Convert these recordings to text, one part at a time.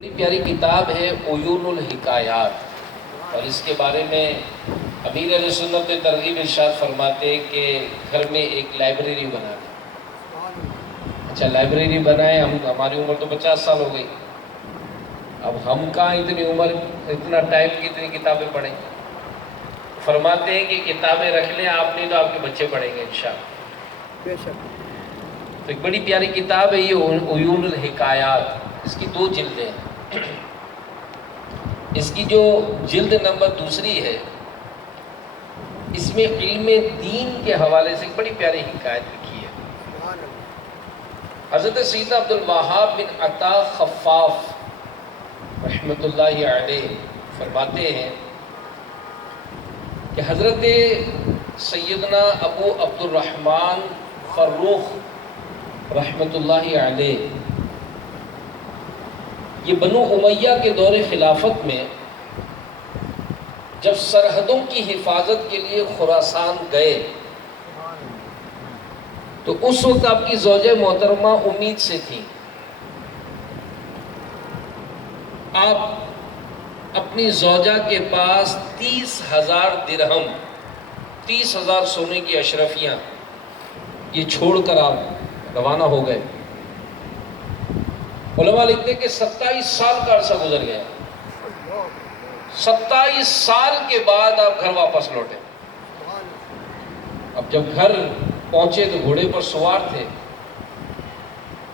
بڑی پیاری کتاب ہے عیون الحکایات، اور اس کے بارے میں امیر علیہ سنت ترغیب ارشاد فرماتے ہیں کہ گھر میں ایک لائبریری بنا دیں۔ اچھا، لائبریری بنائے، ہماری عمر تو 50 سال ہو گئی، اب ہم کہاں اتنی عمر اتنا ٹائم کی اتنی کتابیں پڑھیں۔ فرماتے ہیں کہ کتابیں رکھ لیں آپ، نہیں تو آپ کے بچے پڑھیں گے انشاءاللہ۔ بے شک۔ تو ایک بڑی پیاری کتاب ہے یہ عیون الحکایات، اس کی 2 جلدیں ہیں۔ اس کی جو جلد نمبر 2 ہے، اس میں علم دین کے حوالے سے ایک بڑی پیاری حکایت لکھی ہے۔ حضرت سیدنا عبد الوہاب بن عطا خفاف رحمۃ اللہ علیہ فرماتے ہیں کہ حضرت سیدنا ابو عبد الرحمن فروخ رحمۃ اللہ علیہ یہ بنو امیہ کے دور خلافت میں جب سرحدوں کی حفاظت کے لیے خراسان گئے تو اس وقت آپ کی زوجہ محترمہ امید سے تھی۔ آپ اپنی زوجہ کے پاس 30,000 درہم، 30,000 سونے کی اشرفیاں یہ چھوڑ کر آپ روانہ ہو گئے۔ علماء لکھتے کہ 27 سال کا عرصہ گزر گیا، 27 سال کے بعد آپ گھر واپس لوٹے۔ اب جب گھر پہنچے تو گھوڑے پر سوار تھے،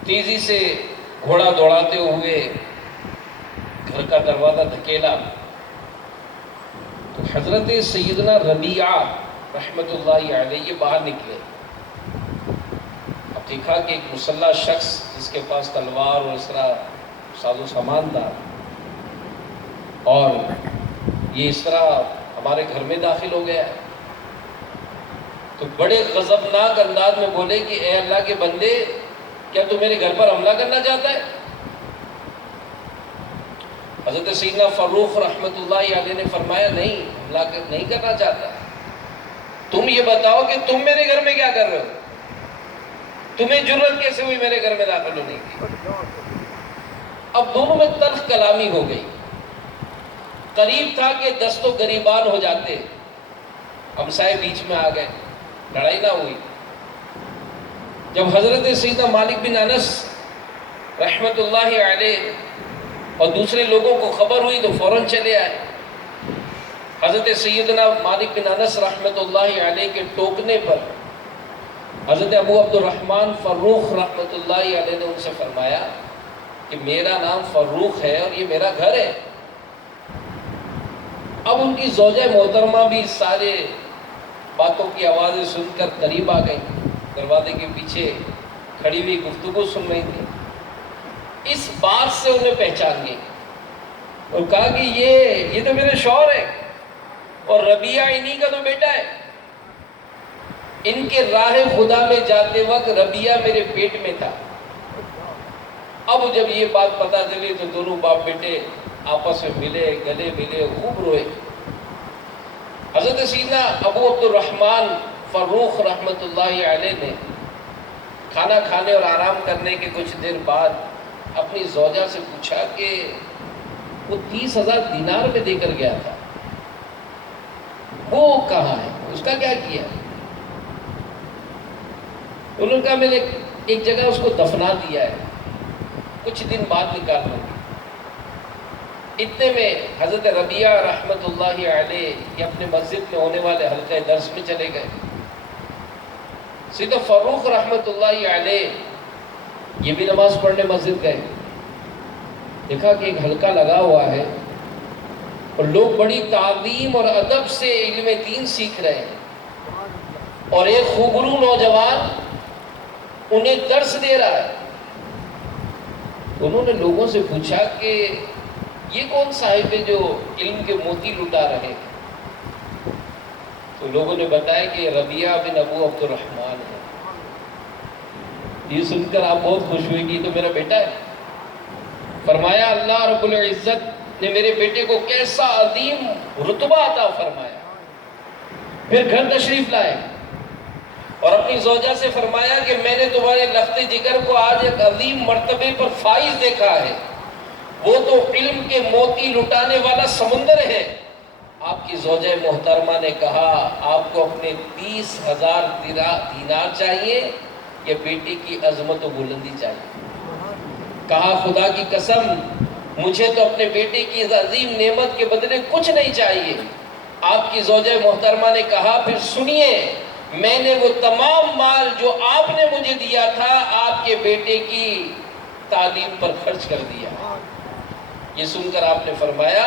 تیزی سے گھوڑا دوڑاتے ہوئے گھر کا دروازہ دھکیلا تو حضرت سیدنا ربیعہ رحمۃ اللہ علیہ یہ باہر نکلے۔ اب دیکھا کہ ایک مسلح شخص جس کے پاس تلوار اور اس طرح ساز و سامان تھا، اور یہ اس طرح ہمارے گھر میں داخل ہو گیا ہے، تو بڑے غضبناک انداز میں بولے کہ اے اللہ کے بندے، کیا تو میرے گھر پر حملہ کرنا چاہتا ہے؟ حضرت سیدنا فروخ رحمۃ اللہ علیہ نے فرمایا نہیں، حملہ نہیں کرنا چاہتا، تم یہ بتاؤ کہ تم میرے گھر میں کیا کر رہے ہو؟ تمہیں جرأت کیسے ہوئی میرے گھر میں داخل ہونے کی؟ اب دونوں میں تلخ کلامی ہو گئی۔ قریب تھا کہ دست و گریبان ہو جاتے، ہمسائے بیچ میں آ گئے، لڑائی نہ ہوئی۔ جب حضرت سیدنا مالک بن انس رحمۃ اللہ علیہ اور دوسرے لوگوں کو خبر ہوئی تو فوراً چلے آئے۔ حضرت سیدنا مالک بن انس رحمۃ اللہ علیہ کے ٹوکنے پر حضرت ابو عبد الرحمن فروخ رحمۃ اللہ علیہ نے ان سے فرمایا کہ میرا نام فروخ ہے اور یہ میرا گھر ہے۔ اب ان کی زوجہ محترمہ بھی سارے باتوں کی آوازیں سن کر قریب آ گئی، دروازے کے پیچھے کھڑی ہوئی گفتگو سن رہی تھی۔ اس بات سے انہیں پہچان گئی اور کہا کہ یہ تو میرے شوہر ہے، اور ربیعہ انہی کا تو بیٹا ہے۔ ان کے راہ خدا میں جاتے وقت ربیعہ میرے پیٹ میں تھا۔ اب جب یہ بات پتہ چلی تو دونوں باپ بیٹے آپس میں ملے، گلے ملے، خوب روئے۔ حضرت سیدنا ابو عبد الرحمن فروخ رحمۃ اللہ علیہ نے کھانا کھانے اور آرام کرنے کے کچھ دیر بعد اپنی زوجہ سے پوچھا کہ وہ 30,000 دینار میں دے کر گیا تھا، وہ کہاں ہے، اس کا کیا کیا؟ انہوں نے کہا میں نے ایک جگہ اس کو دفنا دیا ہے، کچھ دن بعد نکال لوں گی۔ اتنے میں حضرت ربیعہ رحمۃ اللہ علیہ یہ اپنے مسجد میں ہونے والے حلقہ درس میں چلے گئے۔ سیدنا فروخ رحمۃ اللہ علیہ یہ بھی نماز پڑھنے مسجد گئے، دیکھا کہ ایک حلقہ لگا ہوا ہے اور لوگ بڑی تعظیم اور ادب سے علم دین سیکھ رہے ہیں، اور ایک خوبرو نوجوان انہیں درس دے رہا ہے۔ انہوں نے لوگوں سے پوچھا کہ یہ کون صاحب ہے جو علم کے موتی لٹا رہے ہیں؟ تو لوگوں نے بتایا کہ ربیعہ بن ابو عبد الرحمن ہے۔ یہ سن کر آپ بہت خوش ہوئے کہ یہ تو میرا بیٹا ہے۔ فرمایا اللہ رب العزت نے میرے بیٹے کو کیسا عظیم رتبہ عطا فرمایا۔ پھر گھر تشریف لائے اور اپنی زوجہ سے فرمایا کہ میں نے تمہارے لخت جگر کو آج ایک عظیم مرتبے پر فائز دیکھا ہے، وہ تو علم کے موتی لٹانے والا سمندر ہے۔ آپ کی زوجہ محترمہ نے کہا آپ کو اپنے 30,000 دینار چاہیے یا بیٹی کی عظمت و بلندی چاہیے؟ کہا خدا کی قسم مجھے تو اپنے بیٹے کی اس عظیم نعمت کے بدلے کچھ نہیں چاہیے۔ آپ کی زوجہ محترمہ نے کہا پھر سنیے، میں نے وہ تمام مال جو آپ نے مجھے دیا تھا آپ کے بیٹے کی تعلیم پر خرچ کر دیا۔ یہ سن کر آپ نے فرمایا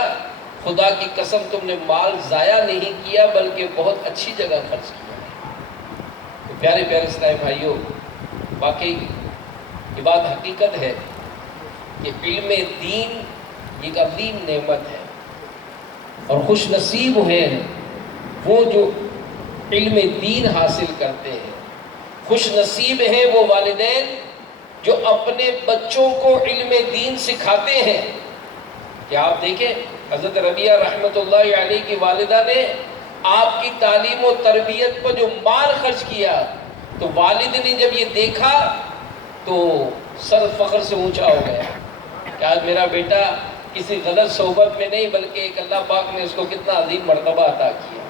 خدا کی قسم تم نے مال ضائع نہیں کیا بلکہ بہت اچھی جگہ خرچ کیا۔ تو پیارے پیارے اسلامی بھائیوں، واقعی یہ بات حقیقت ہے کہ علم دین ایک عظیم نعمت ہے، اور خوش نصیب ہیں وہ جو علم دین حاصل کرتے ہیں۔ خوش نصیب ہیں وہ والدین جو اپنے بچوں کو علم دین سکھاتے ہیں۔ کہ آپ دیکھیں حضرت ربیہ رحمۃ اللہ علیہ کی والدہ نے آپ کی تعلیم و تربیت پر جو مال خرچ کیا، تو والد نے جب یہ دیکھا تو سر فخر سے اونچا ہو گیا کہ آج میرا بیٹا کسی غلط صحبت میں نہیں بلکہ ایک اللہ پاک نے اس کو کتنا عظیم مرتبہ عطا کیا۔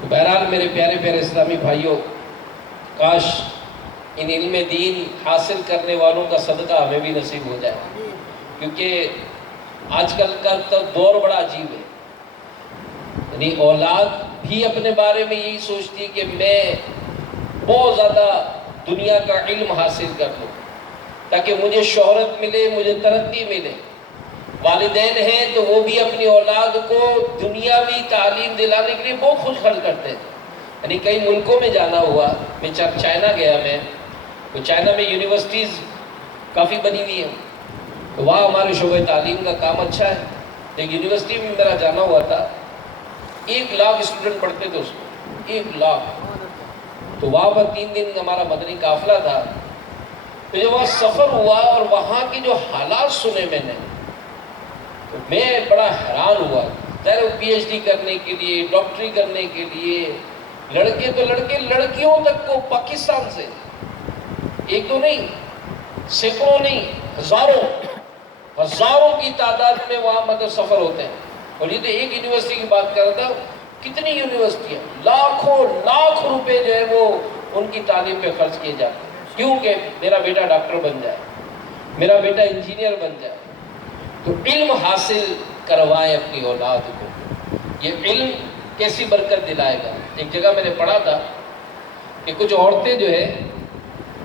تو بہرحال میرے پیارے پیارے اسلامی بھائیوں، کاش ان علم دین حاصل کرنے والوں کا صدقہ ہمیں بھی نصیب ہو جائے، کیونکہ آج کل کا دور بڑا عجیب ہے۔ یعنی اولاد بھی اپنے بارے میں یہی سوچتی ہے کہ میں بہت زیادہ دنیا کا علم حاصل کر لوں تاکہ مجھے شہرت ملے، مجھے ترقی ملے۔ والدین ہیں تو وہ بھی اپنی اولاد کو دنیاوی تعلیم دلانے کے لیے بہت خوش خرچ کرتے ہیں۔ یعنی کئی ملکوں میں جانا ہوا، میں چائنا گیا، میں تو چائنا میں یونیورسٹیز کافی بنی ہوئی ہیں، تو وہاں ہمارے شعبہ تعلیم کا کام اچھا ہے۔ ایک یونیورسٹی میں میرا جانا ہوا تھا، 1 لاکھ اسٹوڈنٹ پڑھتے تھے اس میں، 1 لاکھ۔ تو وہاں پر 3 دن ہمارا مدنی قافلہ تھا۔ تو جب وہاں سفر ہوا اور وہاں کی جو حالات سنے میں نے، تو میں بڑا حیران ہوا۔ ظاہر پی ایچ ڈی کرنے کے لیے، ڈاکٹری کرنے کے لیے لڑکے تو لڑکے، لڑکیوں تک کو پاکستان سے ایک تو نہیں، سینکڑوں نہیں، ہزاروں کی تعداد میں وہاں مطلب سفر ہوتے ہیں۔ اور یہ تو ایک یونیورسٹی کی بات کر رہا تھا، کتنی یونیورسٹیاں، لاکھوں لاکھ روپے جو ہے وہ ان کی تعلیم پہ خرچ کیے جاتے ہیں۔ کیوں کہ میرا بیٹا ڈاکٹر بن جائے، میرا بیٹا انجینئر بن جائے۔ تو علم حاصل کروائے اپنی اولاد کو۔ یہ علم کیسی برکت دلائے گا۔ ایک جگہ میں نے پڑھا تھا کہ کچھ عورتیں جو ہے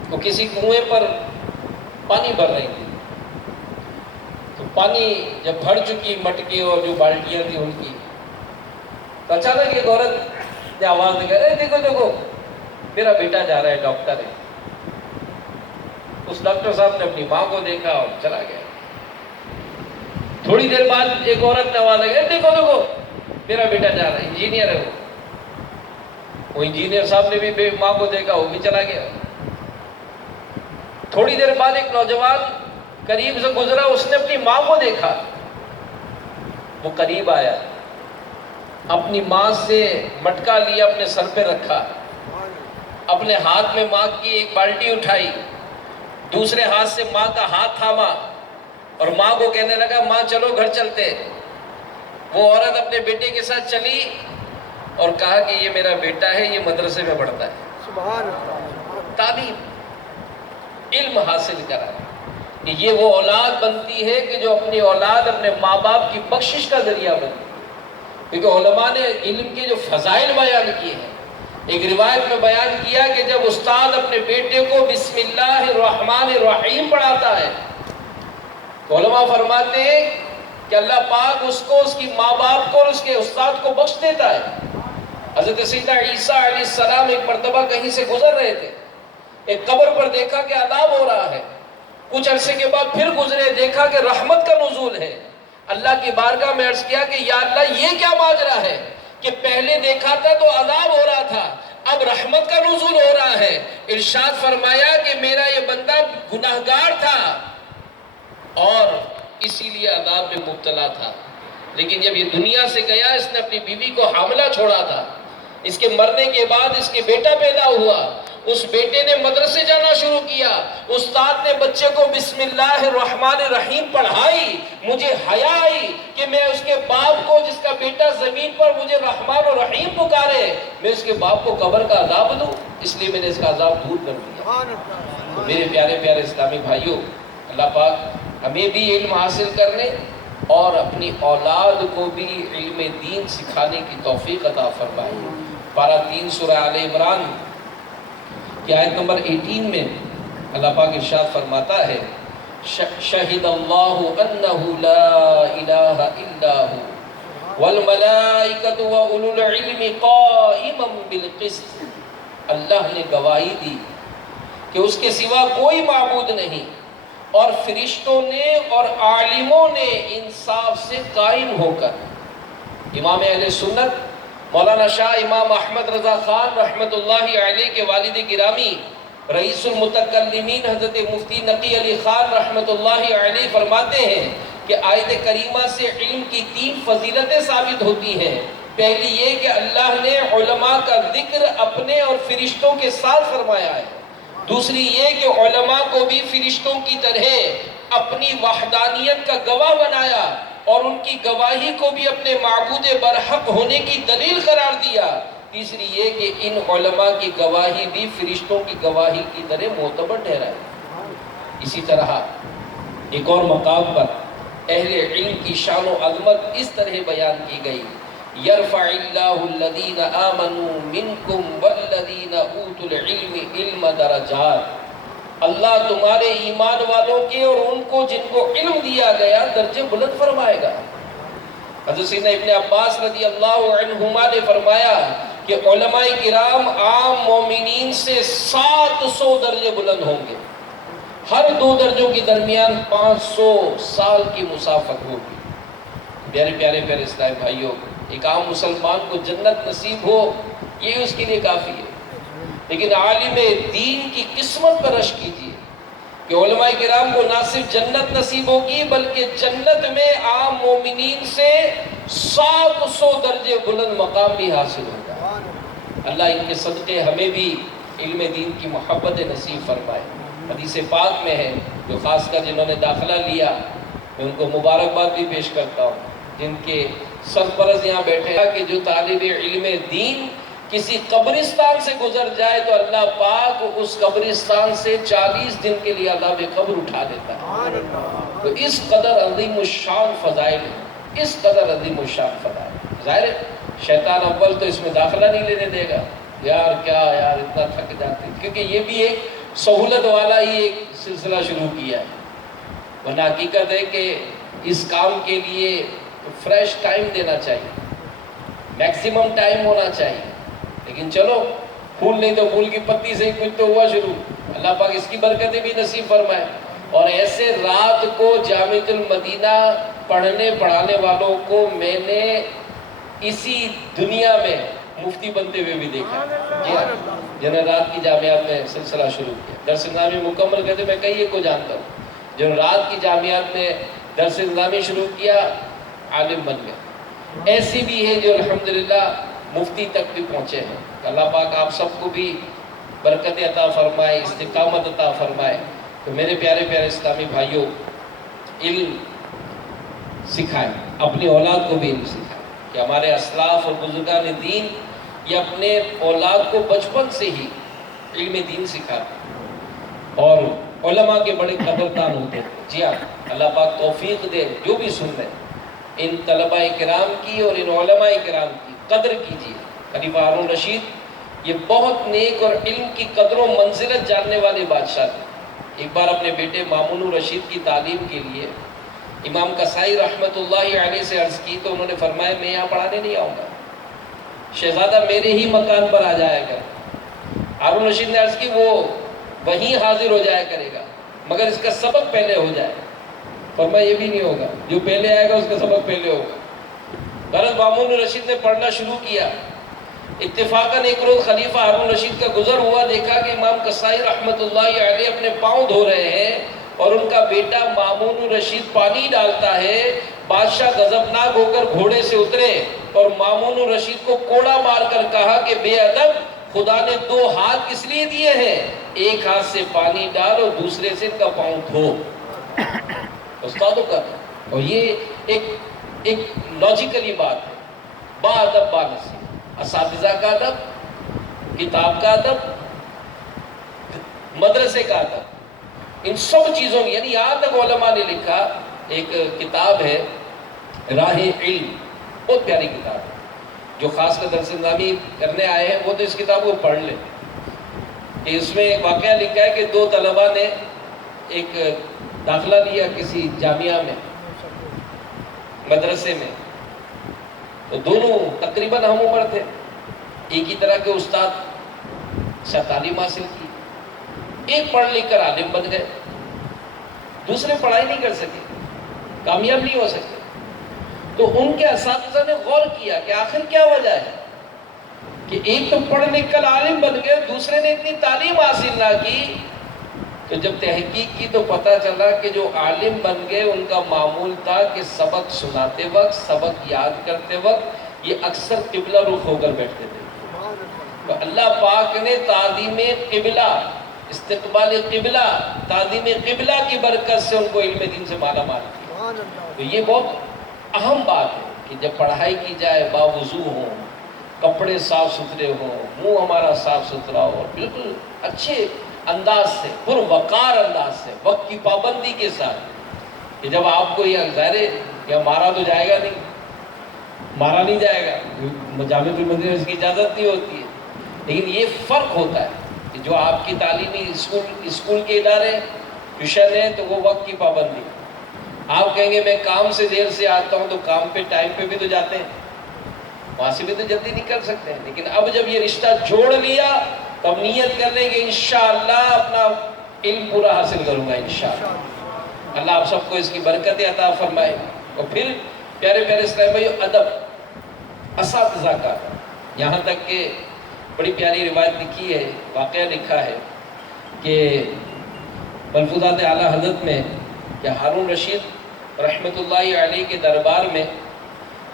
وہ کسی کنویں پر پانی بھر رہی تھی، تو پانی جب بھر چکی مٹکے اور جو بالٹیاں تھی ان کی، تو اچانک ایک عورت نے آواز دی، ارے دیکھو دیکھو میرا بیٹا جا رہا ہے، ڈاکٹر ہے۔ اس ڈاکٹر صاحب نے اپنی ماں کو دیکھا اور چلا گیا۔ تھوڑی دیر بعد ایک عورت نے آواز دی، دیکھو دیکھو میرا بیٹا جا رہا ہے، انجینئر ہے وہ انجینئر صاحب نے بھی ماں کو دیکھا، وہ بھی چلا گیا۔ تھوڑی دیر بعد ایک نوجوان قریب سے گزرا، اس نے اپنی ماں کو دیکھا، وہ قریب آیا، اپنی ماں سے مٹکا لیا، اپنے سر پہ رکھا، اپنے ہاتھ میں ماں کی ایک بالٹی اٹھائی، دوسرے ہاتھ سے ماں کا ہاتھ تھاما اور ماں کو کہنے لگا ماں چلو گھر چلتے۔ وہ عورت اپنے بیٹے کے ساتھ چلی اور کہا کہ یہ میرا بیٹا ہے، یہ مدرسے میں پڑھتا ہے۔ سبحان اللہ۔ تعلیم، علم حاصل کرا، یہ وہ اولاد بنتی ہے کہ جو اپنی اولاد اپنے ماں باپ کی بخشش کا ذریعہ بنتی ہے۔ کیونکہ علماء نے علم کے جو فضائل بیان کیے ہیں، ایک روایت میں بیان کیا کہ جب استاد اپنے بیٹے کو بسم اللہ الرحمن الرحیم پڑھاتا ہے تو علماء فرماتے ہیں کہ اللہ پاک اس کو، اس کی ماں باپ کو اور اس کے استاد کو بخش دیتا ہے۔ حضرت سیدنا عیسیٰ علیہ السلام ایک مرتبہ کہیں سے گزر رہے تھے، ایک قبر پر دیکھا کہ عذاب ہو رہا ہے، کچھ عرصے کے بعد پھر گزرے، دیکھا کہ رحمت کا نزول ہے۔ اللہ کی بارگاہ میں عرض کیا کہ یا اللہ یہ کیا ماجرا ہے کہ پہلے دیکھا تھا تو عذاب ہو رہا تھا، اب رحمت کا نزول ہو رہا ہے۔ ارشاد فرمایا کہ میرا یہ بندہ گناہگار تھا اور اسی لیے عذاب میں مبتلا تھا، لیکن جب یہ دنیا سے گیا، اس نے اپنی بیوی کو حاملہ چھوڑا تھا، اس کے مرنے کے بعد اس کے بیٹا پیدا ہوا، اس بیٹے نے مدرسے جانا شروع کیا، استاد نے بچے کو بسم اللہ الرحمن الرحیم پڑھائی، مجھے حیا آئی کہ میں اس کے باپ کو، جس کا بیٹا زمین پر مجھے رحمان و رحیم پکارے، میں اس کے باپ کو قبر کا عذاب دوں، اس لیے میں نے اس کا عذاب دور کر دیا۔ تو میرے پیارے پیارے اسلامی بھائیوں، اللہ پاک ہمیں بھی علم حاصل کرنے اور اپنی اولاد کو بھی علم دین سکھانے کی توفیق عطا فرمائے۔ پارہ 3 سورہ آل عمران کی آیت نمبر 18 میں اللہ پاک ارشاد فرماتا ہے، شہد اللہ انہ لا الہ الا ہو والملائکۃ واولو العلم قائما بالقسط۔ اللہ نے گواہی دی کہ اس کے سوا کوئی معبود نہیں، اور فرشتوں نے اور عالموں نے انصاف سے قائم ہو کر۔ امام اہل سنت مولانا شاہ امام احمد رضا خان رحمت اللہ علیہ کے والد گرامی رئیس المتکلمین حضرت مفتی نقی علی خان رحمت اللہ علیہ فرماتے ہیں کہ آیت کریمہ سے علم کی 3 فضیلتیں ثابت ہوتی ہیں۔ پہلی یہ کہ اللہ نے علماء کا ذکر اپنے اور فرشتوں کے ساتھ فرمایا ہے۔ دوسری یہ کہ علماء کو بھی فرشتوں کی طرح اپنی وحدانیت کا گواہ بنایا، اور ان کی گواہی کو بھی اپنے معبود برحق ہونے کی دلیل قرار دیا۔ تیسری یہ کہ ان علماء کی گواہی بھی فرشتوں کی گواہی کی طرح معتبر ٹھہرائی۔ اسی طرح ایک اور مقام پر اہل علم کی شان و عظمت اس طرح بیان کی گئی، یرفع اللہ الذین آمنوا منکم والذین اوتوا العلم علم درجات۔ اللہ تمہارے ایمان والوں کے اور ان کو جن کو علم دیا گیا درجے بلند فرمائے گا۔ حضرت سیدنا ابن عباس رضی اللہ عنہما نے فرمایا کہ علماء کرام عام مومنین سے 700 درجے بلند ہوں گے، ہر 2 درجوں کے درمیان 500 سال کی مسافت ہوگی۔ پیارے پیارے پیارے اسلامی بھائیوں، ایک عام مسلمان کو جنت نصیب ہو یہ اس کے لیے کافی ہے، لیکن عالم دین کی قسمت پر رشک کیجیے کہ علماء کرام کو نہ صرف جنت نصیب ہوگی بلکہ جنت میں عام مومنین سے 700 درجے بلند مقام بھی حاصل ہوگا۔ اللہ ان کے صدقے ہمیں بھی علم دین کی محبت نصیب فرمائے۔ حدیث پاک میں ہے، جو خاص کر جنہوں نے داخلہ لیا میں ان کو مبارکباد بھی پیش کرتا ہوں، جن کے سرپرست یہاں بیٹھے ہیں، کہ جو طالب علم دین کسی قبرستان سے گزر جائے تو اللہ پاک اس قبرستان سے 40 دن کے لیے عذاب قبر اٹھا دیتا ہے۔ تو اس قدر عظیم الشان فضائل ہے، اس قدر عظیم الشان فضائل۔ ظاہر ہے شیطان اول تو اس میں داخلہ نہیں لینے دے گا، یار کیا یار اتنا تھک جاتے ہیں، کیونکہ یہ بھی ایک سہولت والا ہی ایک سلسلہ شروع کیا ہے، ورنہ حقیقت ہے کہ اس کام کے لیے فریش ٹائم دینا چاہیے، میکسیمم ٹائم ہونا چاہیے، لیکن چلو پھول نہیں تو پھول کی پتی سے ہی کچھ تو ہوا شروع۔ اللہ پاک اس کی برکتیں بھی نصیب فرمائے، اور ایسے رات کو جامعۃ المدینہ پڑھنے پڑھانے والوں کو میں نے اسی دنیا میں مفتی بنتے ہوئے بھی دیکھا۔ جی ہاں، جنہوں نے رات کی جامعات میں سلسلہ شروع کیا، درس نظامی مکمل کرتے، میں کئی ایک کو جانتا ہوں جنہوں نے رات کی جامعات میں درس نظامی شروع کیا، عالم بن گئے۔ ایسی بھی ہے جو الحمدللہ مفتی تک بھی پہنچے ہیں۔ اللہ پاک آپ سب کو بھی برکت عطا فرمائے، استقامت عطا فرمائے۔ تو میرے پیارے پیارے اسلامی بھائیوں، علم سکھائیں، اپنی اولاد کو بھی علم سکھائیں، کہ ہمارے اسلاف اور بزرگان دین یہ اپنے اولاد کو بچپن سے ہی علم دین سکھاتے، اور علماء کے بڑے قدردان ہوتے ہیں۔ جی ہاں، اللہ پاک توفیق دے، جو بھی سن رہے ان طلباء کرام کی اور ان علماء کرام کی قدر کیجیے۔ خلیفہ ہارون رشید یہ بہت نیک اور علم کی قدر و منزلت جاننے والے بادشاہ تھے۔ ایک بار اپنے بیٹے مامون الرشید کی تعلیم کے لیے امام قصائی رحمت اللہ علیہ سے عرض کی، تو انہوں نے فرمایا میں یہاں پڑھانے نہیں آؤں گا، شہزادہ میرے ہی مکان پر آ جایا کر۔ ہارون رشید نے عرض کی وہ وہیں حاضر ہو جایا کرے گا، مگر اس کا سبق پہلے ہو جائے۔ فرمایا یہ بھی نہیں ہوگا، جو پہلے آئے گا اس کا سبق پہلے ہوگا۔ غرض مامون رشید نے پڑھنا شروع کیا۔ اتفاقاً ایک روز خلیفہ ہارون رشید کا گزر ہوا، دیکھا کہ امام قصائی رحمت اللہ علیہ اپنے پاؤں دھو رہے ہیں اور ان کا بیٹا مامون الرشید پانی ڈالتا ہے۔ بادشاہ غضبناک ہو کر گھوڑے سے اترے اور مامون الرشید کو کوڑا مار کر کہا کہ بے ادب، خدا نے دو ہاتھ کس لیے دیے ہیں؟ ایک ہاتھ سے پانی ڈال اور دوسرے سے ان کا پاؤں دھو. استادوں کا. اور یہ ایک لاجیکلی بات ہے. با ادب با نصیحت، اساتذہ کا ادب، کتاب کا ادب، مدرسے کا ادب، ان سب چیزوں کی. یعنی یہاں تک علماء نے لکھا، ایک کتاب ہے راہ علم، بہت پیاری کتاب ہے. جو خاص کر درس نظامی کرنے آئے ہیں وہ تو اس کتاب کو پڑھ لیں. کہ اس میں ایک واقعہ لکھا ہے کہ دو طلباء نے ایک داخلہ لیا کسی جامعہ میں، مدرسے میں. تو دونوں تقریباً ہم عمر تھے، ایک ہی طرح کے استاد سے تعلیم حاصل کی. ایک پڑھ لکھ کر عالم بن گئے، دوسرے پڑھائی نہیں کر سکے، کامیاب نہیں ہو سکے. تو ان کے اساتذہ نے غور کیا کہ آخر کیا وجہ ہے کہ ایک تو پڑھ لکھ کر عالم بن گئے، دوسرے نے اتنی تعلیم حاصل نہ کی. تو جب تحقیق کی تو پتہ چلا کہ جو عالم بن گئے ان کا معمول تھا کہ سبق سناتے وقت، سبق یاد کرتے وقت یہ اکثر قبلہ رخ ہو کر بیٹھتے تھے. تو اللہ پاک نے تعلیم قبلہ، استقبال قبلہ، تعلیم قبلہ کی برکت سے ان کو علم دین سے مالا مال کیا. تو یہ بہت اہم بات ہے کہ جب پڑھائی کی جائے باوضو ہوں، کپڑے صاف ستھرے ہوں، منہ ہمارا صاف ستھرا ہو، بالکل اچھے انداز سے، پروقار انداز سے، وقت کی پابندی کے ساتھ. کہ جب آپ کو یہ ظاہر ہے کہ مارا تو جائے گا نہیں، مارا نہیں جائے گا، جامع المدینہ اس کی اجازت نہیں ہوتی ہے. لیکن یہ فرق ہوتا ہے کہ جو آپ کی تعلیمی اسکول کے ادارے، ٹیوشن ہے تو وہ وقت کی پابندی. آپ کہیں گے میں کام سے دیر سے آتا ہوں، تو کام پہ ٹائم پہ بھی تو جاتے ہیں، وہاں سے بھی تو جلدی نکل سکتے ہیں. لیکن اب جب یہ رشتہ جوڑ لیا تو اب نیت کر لیں کہ انشاءاللہ اپنا علم پورا حاصل کروں گا انشاءاللہ. اللہ آپ سب کو اس کی برکت عطا فرمائے. اور پھر پیارے پیارے اسلام بھائیو، ادب اساتذہ کا. یہاں تک کہ بڑی پیاری روایت لکھی ہے، واقعہ لکھا ہے کہ ملفوظات اعلیٰ حضرت میں کہ ہارون رشید رحمۃ اللہ علیہ کے دربار میں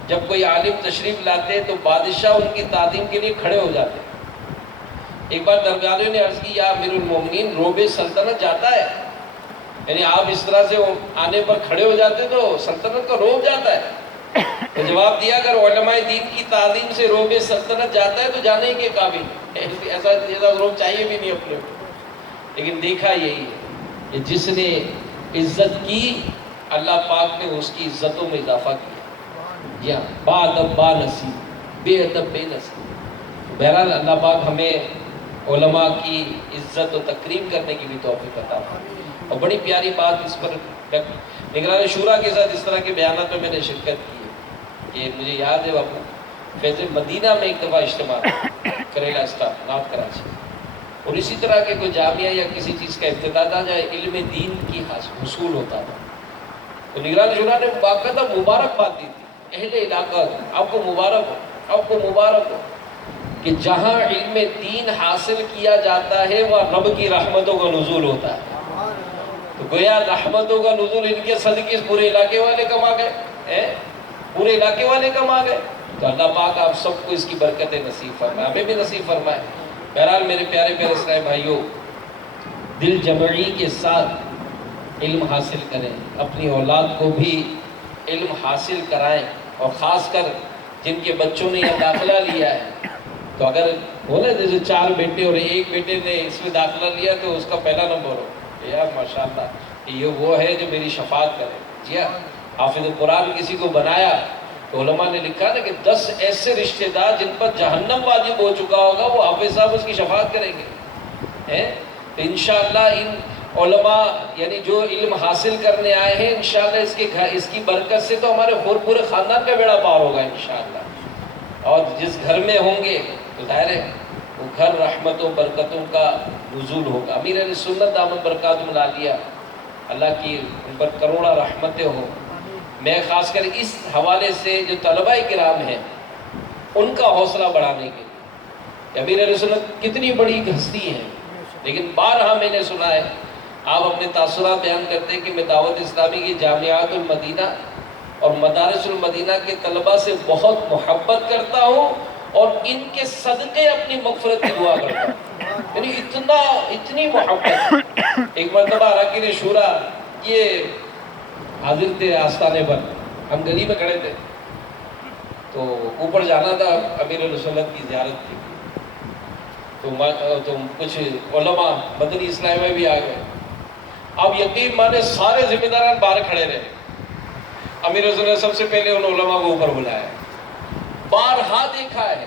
جب کوئی عالم تشریف لاتے تو بادشاہ ان کی تعظیم کے لیے کھڑے ہو جاتے. ایک بار درباریوں نے عرض کی یا امیر المومنین روب سلطنت جاتا ہے، یعنی آپ اس طرح سے آنے پر کھڑے ہو جاتے تو سلطنت کا روب جاتا ہے. تو جواب دیا اگر علماء دین کی تعلیم سے روب سلطنت جاتا ہے تو جانے کے قابل، ایسا روب چاہیے بھی نہیں اپنے. لیکن دیکھا یہی ہے کہ جس نے عزت کی اللہ پاک نے اس کی عزتوں میں اضافہ کیا. یا با ادب با نصیب، بے ادب بے نصیب. بہرحال اللہ پاک ہمیں علماء کی عزت و تکریم کرنے کی بھی توفیق عطا فرمائے. اور بڑی پیاری بات اس پر نگران شورا کے ساتھ اس طرح کے بیانات میں نے شرکت کی ہے کہ مجھے یاد ہے باپو فیض مدینہ میں ایک دفعہ اجتماع کریلا اسٹاف نارتھ کراچی، اور اسی طرح کے کوئی جامعہ یا کسی چیز کا افتتاح تھا جہاں علم دین کی حصول ہوتا تھا. تو نگران شورا نے باقاعدہ مبارکباد دی تھی اہل علاقہ، آپ کو مبارک ہو، آپ کو مبارک ہو کہ جہاں علم دین حاصل کیا جاتا ہے وہاں رب کی رحمتوں کا نزول ہوتا ہے. تو گویا رحمتوں کا نزول ان کے صدقے پورے علاقے والے کما گئے، پورے علاقے والے کما گئے. تو اللہ پاک آپ سب کو اس کی برکتیں نصیب فرمائے، ہمیں بھی نصیب فرمائے. بہرحال میرے پیارے پیارے اسلامی بھائیوں، دل جمعی کے ساتھ علم حاصل کریں، اپنی اولاد کو بھی علم حاصل کرائیں. اور خاص کر جن کے بچوں نے یہ داخلہ لیا ہے، تو اگر بولے جیسے 4 بیٹے اور ایک بیٹے نے اس میں داخلہ لیا تو اس کا پہلا نمبر ہو یار ماشاءاللہ یہ وہ ہے جو میری شفاعت کرے. جی ہاں، حافظ قرآن کسی کو بنایا تو علماء نے لکھا نا کہ 10 ایسے رشتہ دار جن پر جہنم واجب ہو چکا ہوگا وہ حافظ صاحب اس کی شفاعت کریں گے. تو انشاءاللہ ان علماء یعنی جو علم حاصل کرنے آئے ہیں انشاءاللہ اس کی برکت سے تو ہمارے پورے خاندان کا بیڑا پار ہوگا انشاءاللہ. اور جس گھر میں ہوں گے تو ظاہر ہے وہ گھر رحمتوں برکتوں کا نزول ہوگا. امیر علیہ سنت دامت برکاتہم العالیہ، اللہ کی ان پر کروڑا رحمتیں ہوں. میں خاص کر اس حوالے سے جو طلباء کرام ہیں ان کا حوصلہ بڑھانے کے لیے، امیر علیہ سنت کتنی بڑی ہستی ہیں، لیکن بارہا میں نے سنا ہے آپ اپنے تاثرات بیان کرتے ہیں کہ میں دعوت اسلامی کی جامعات المدینہ اور مدارس المدینہ کے طلباء سے بہت محبت کرتا ہوں اور ان کے صدقے اپنی مغفرت کی دعا کرتا ہوں. یعنی اتنی محبت. ایک مرتبہ اراکین شورا یہ حاضر تھے آستانے پر, ہم گلی میں کھڑے تھے, تو اوپر جانا تھا, امیر السنت کی زیارت تھی, تو کچھ علماء مدنی اسلام میں بھی آ گئے. اب یقین مانے سارے ذمہ داران باہر کھڑے رہے. امیر السنت نے سب سے پہلے ان علماء کو اوپر بلایا. بارہا دیکھا ہے